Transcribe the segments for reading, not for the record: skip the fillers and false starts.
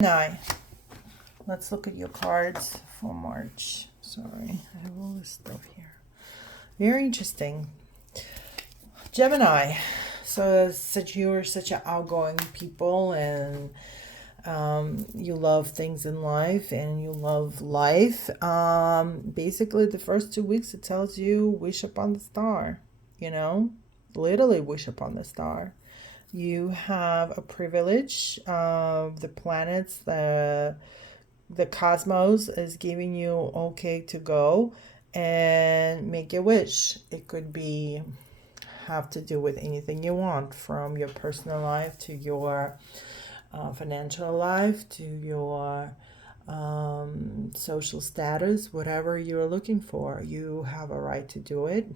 Gemini. Let's look at your cards for March. Sorry, I have all this stuff here. Very interesting. Gemini. So you're such an outgoing people, and you love things in life, and you love life. Basically, the first 2 weeks it tells you wish upon the star. You know, literally wish upon the star. You have a privilege of the planets, the cosmos is giving you okay to go and make a wish. It could be have to do with anything you want, from your personal life to your financial life to your social status, whatever you're looking for. You have a right to do it.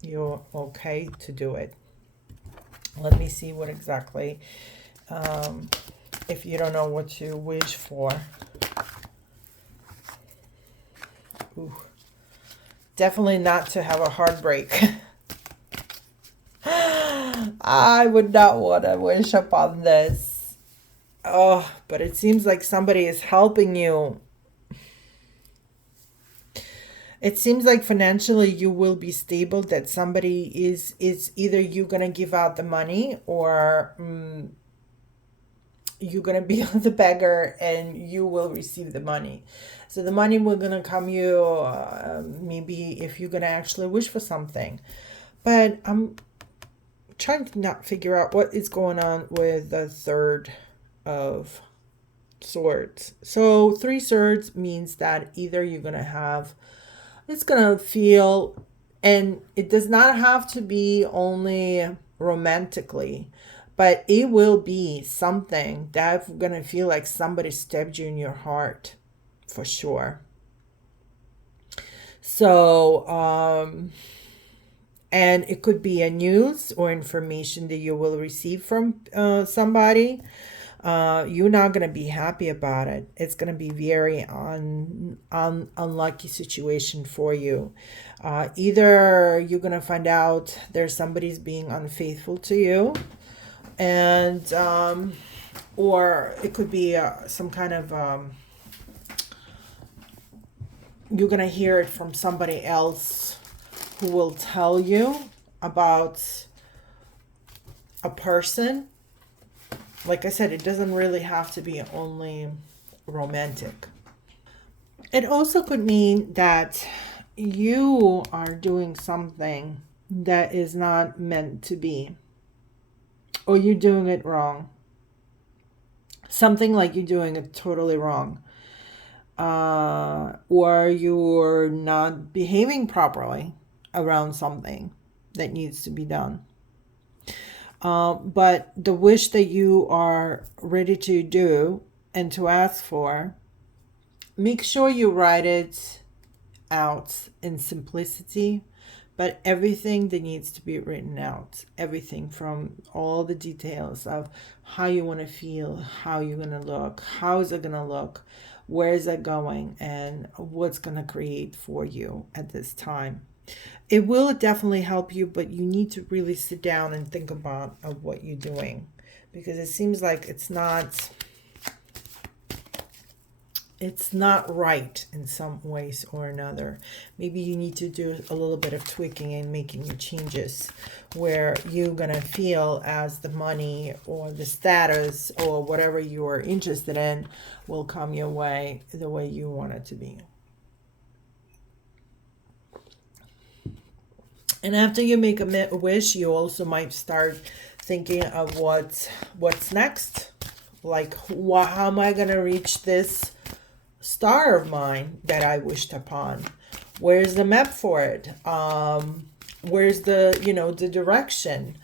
You're okay to do it. Let me see what exactly, if you don't know what to wish for. Ooh. Definitely not to have a heartbreak. I would not want to wish upon this. Oh, but it seems like somebody is helping you. It seems like financially you will be stable, that somebody is either you going to give out the money, or you're going to be the beggar and you will receive the money. So the money will going to come you maybe if you're going to actually wish for something. But I'm trying to not figure out what is going on with the third of swords. So 3 swords means that either you're going to have, it's going to feel, and it does not have to be only romantically, but it will be something that's going to feel like somebody stabbed you in your heart, for sure. So, and it could be a news or information that you will receive from somebody. You're not going to be happy about it. It's going to be very unlucky situation for you. Either you're going to find out there's somebody's being unfaithful to you, and or it could be some kind of you're going to hear it from somebody else who will tell you about a person. Like I said, it doesn't really have to be only romantic. It also could mean that you are doing something that is not meant to be, or you're doing it wrong. Something like you're doing it totally wrong. Or you're not behaving properly around something that needs to be done. But the wish that you are ready to do and to ask for, make sure you write it out in simplicity, but everything that needs to be written out, everything from all the details of how you want to feel, how you're going to look, how is it going to look, where is it going, and what's going to create for you at this time. It will definitely help you, but you need to really sit down and think about what you're doing, because it seems like it's not right in some ways or another. Maybe you need to do a little bit of tweaking and making changes where you're going to feel as the money or the status or whatever you are interested in will come your way the way you want it to be. And after you make a wish, you also might start thinking of what's next. Like, how am I going to reach this star of mine that I wished upon? Where's the map for it? Where's the direction?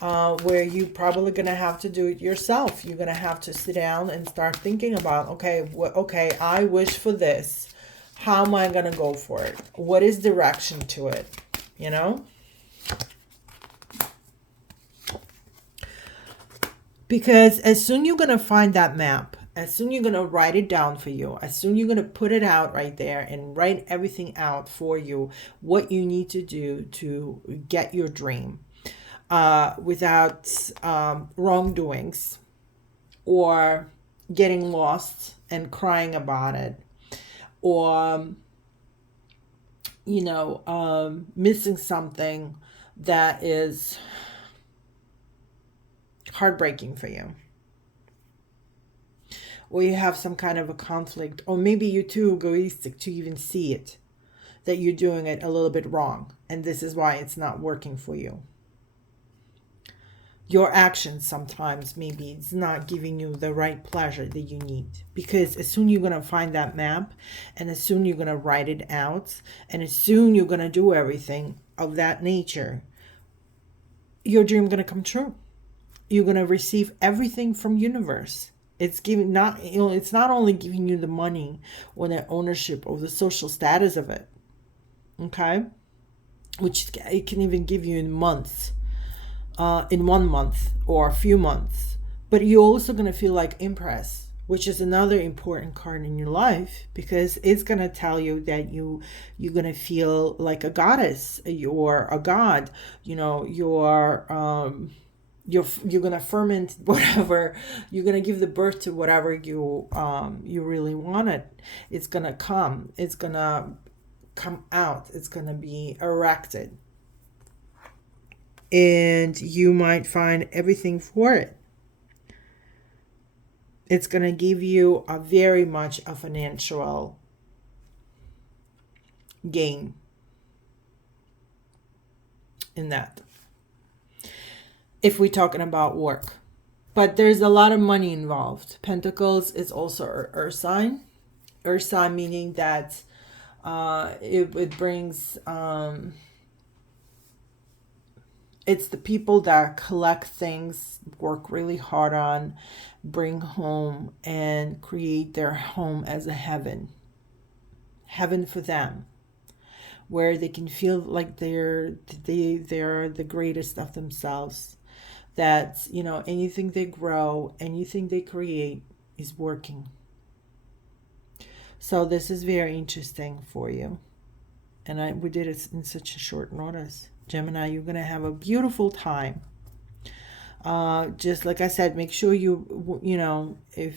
Where you probably going to have to do it yourself. You're going to have to sit down and start thinking about, okay, I wish for this. How am I going to go for it? What is direction to it? Because as soon you're going to find that map, as soon you're going to write it down for you, as soon you're going to put it out right there and write everything out for you, what you need to do to get your dream without wrongdoings or getting lost and crying about it, or missing something that is heartbreaking for you, or you have some kind of a conflict, or maybe you're too egoistic to even see it, that you're doing it a little bit wrong, and this is why it's not working for you. Your actions sometimes maybe it's not giving you the right pleasure that you need, because as soon you're going to find that map, and as soon you're going to write it out, and as soon you're going to do everything of that nature, your dream going to come true. You're going to receive everything from universe. It's giving not it's not only giving you the money or the ownership or the social status of it, okay, which it can even give you in months, in 1 month or a few months. But you're also going to feel like Empress, which is another important card in your life, because it's going to tell you that you're going to feel like a goddess, you're a god, you're gonna ferment whatever, you're gonna give the birth to whatever you really wanted. It's gonna come out, it's gonna be erected, and you might find everything for it. It's gonna give you a very much a financial gain in that, if we're talking about work. But there's a lot of money involved. Pentacles is also earth sign. Earth sign meaning that it brings, it's the people that collect things, work really hard on, bring home, and create their home as a heaven for them, where they can feel like they're the greatest of themselves, that anything they grow, anything they create is working. So this is very interesting for you, and we did it in such a short notice. Gemini, you're gonna have a beautiful time. Just like I said, make sure if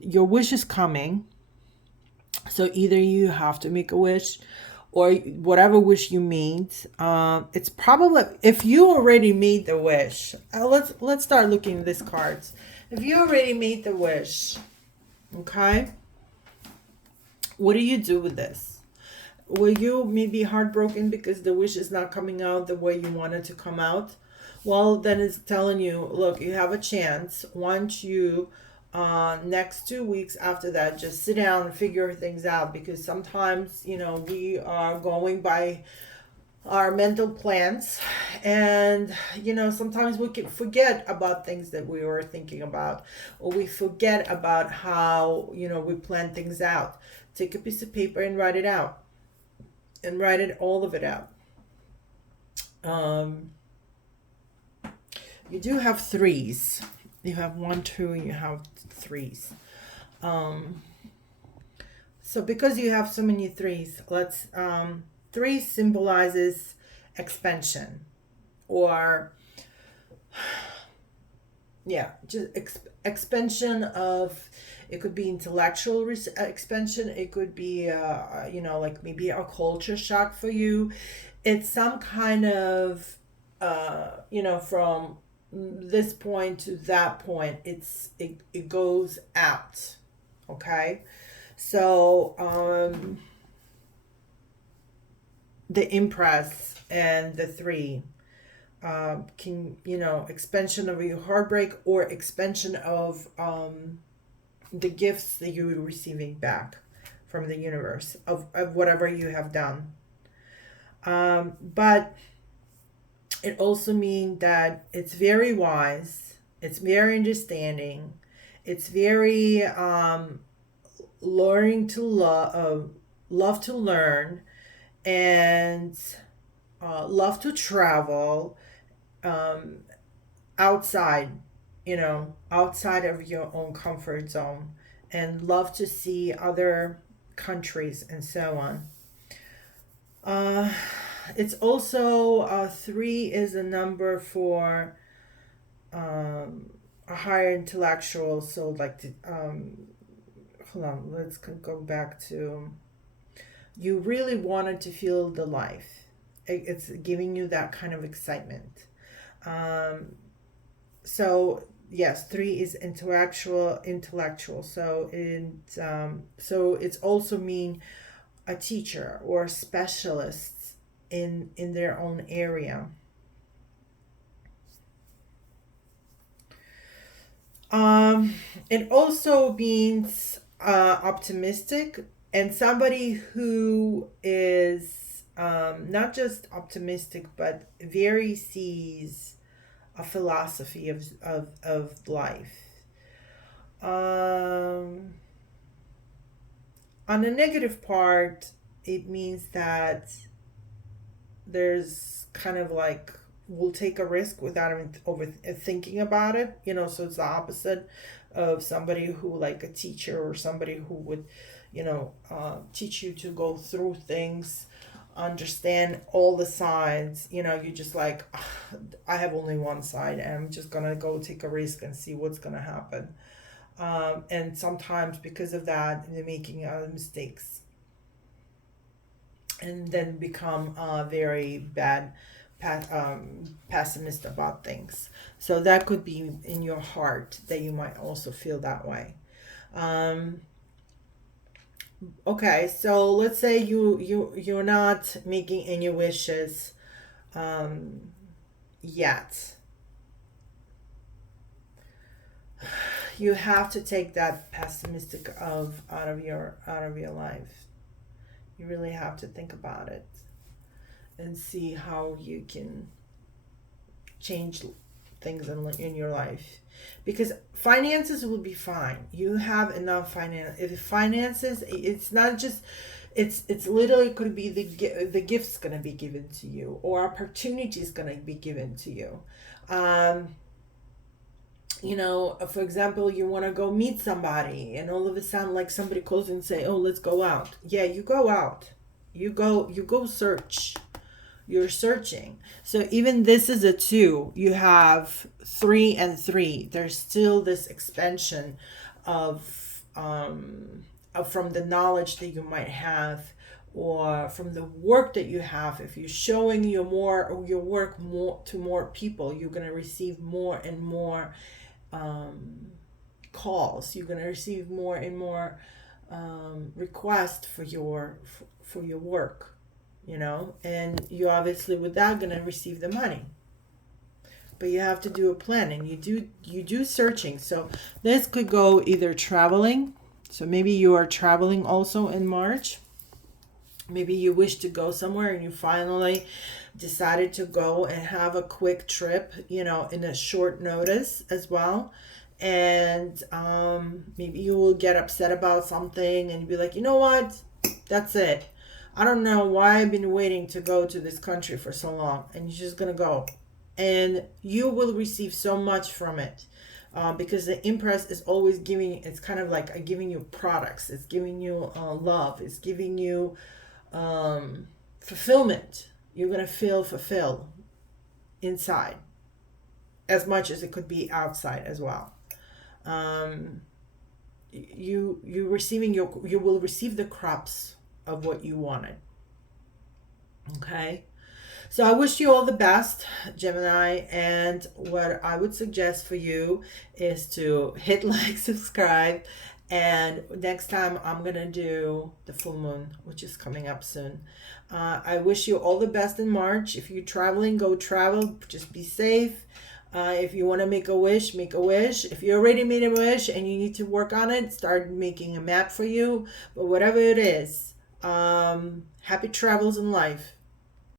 your wish is coming, so either you have to make a wish, or whatever wish you made, it's probably, if you already made the wish, let's start looking at these cards. If you already made the wish, okay, what do you do with this? Will you maybe heartbroken because the wish is not coming out the way you want it to come out? Well, then it's telling you, look, you have a chance. Once you next 2 weeks after that, just sit down and figure things out, because sometimes we are going by our mental plans, and sometimes we can forget about things that we were thinking about, or we forget about how we plan things out. Take a piece of paper and write it out, and write it, all of it out. You do have threes. You have 1, 2, and you have threes. So because you have so many threes, let's 3 symbolizes expansion, or just expansion of, it could be intellectual expansion, it could be like maybe a culture shock for you. It's some kind of from this point to that point, it goes out, okay? So the Empress and the 3 can, expansion of your heartbreak, or expansion of the gifts that you're receiving back from the universe of whatever you have done. But it also means that it's very wise, it's very understanding, it's very learning to love to learn, and love to travel outside, outside of your own comfort zone, and love to see other countries and so on. It's also 3 is a number for a higher intellectual. So like hold on, let's go back to, you really wanted to feel the life. It's giving you that kind of excitement. um so yes, three is intellectual. So it's also mean a teacher or a specialist in their own area. Um, it also means optimistic, and somebody who is not just optimistic but very sees a philosophy of life. Um, on the negative part, it means that there's kind of like, will take a risk without even over thinking about it, so it's the opposite of somebody who, like a teacher or somebody who would, teach you to go through things, understand all the sides. You just like, I have only one side and I'm just gonna go take a risk and see what's gonna happen. And sometimes because of that they're making mistakes and then become very bad, pessimist about things. So that could be in your heart that you might also feel that way. Um, okay, so let's say you're not making any wishes um, yet. You have to take that pessimistic of out of your life. You really have to think about it and see how you can change things in your life, because finances will be fine. You have enough finance. If finances, it's not just, it's literally could be the gift's going to be given to you, or opportunity is going to be given to you. um for example, you want to go meet somebody and all of a sudden like somebody calls and say, oh, let's go out. Yeah, you go out. You go search. You're searching. So even this is a two. You have three and three. There's still this expansion of from the knowledge that you might have, or from the work that you have. If you're showing your work more to more people, you're gonna receive more and more um, calls. You're gonna receive more and more requests for your work, and you obviously with that gonna receive the money, but you have to do a plan, and you do searching. So this could go either traveling. So maybe you are traveling also in March. Maybe you wish to go somewhere and you finally decided to go and have a quick trip, in a short notice as well. And maybe you will get upset about something and be like, you know what? That's it. I don't know why I've been waiting to go to this country for so long. And you're just going to go. And you will receive so much from it. Because the Impress is always it's kind of like giving you products. It's giving you love. It's giving you fulfillment. You're going to feel fulfilled inside as much as it could be outside as well. Um, you will receive the crops of what you wanted. Okay. So I wish you all the best, Gemini. And what I would suggest for you is to hit like, subscribe. And next time I'm going to do the full moon, which is coming up soon. I wish you all the best in March. If you're traveling, go travel. Just be safe. If you want to make a wish, make a wish. If you already made a wish and you need to work on it, start making a map for you. But whatever it is, happy travels in life.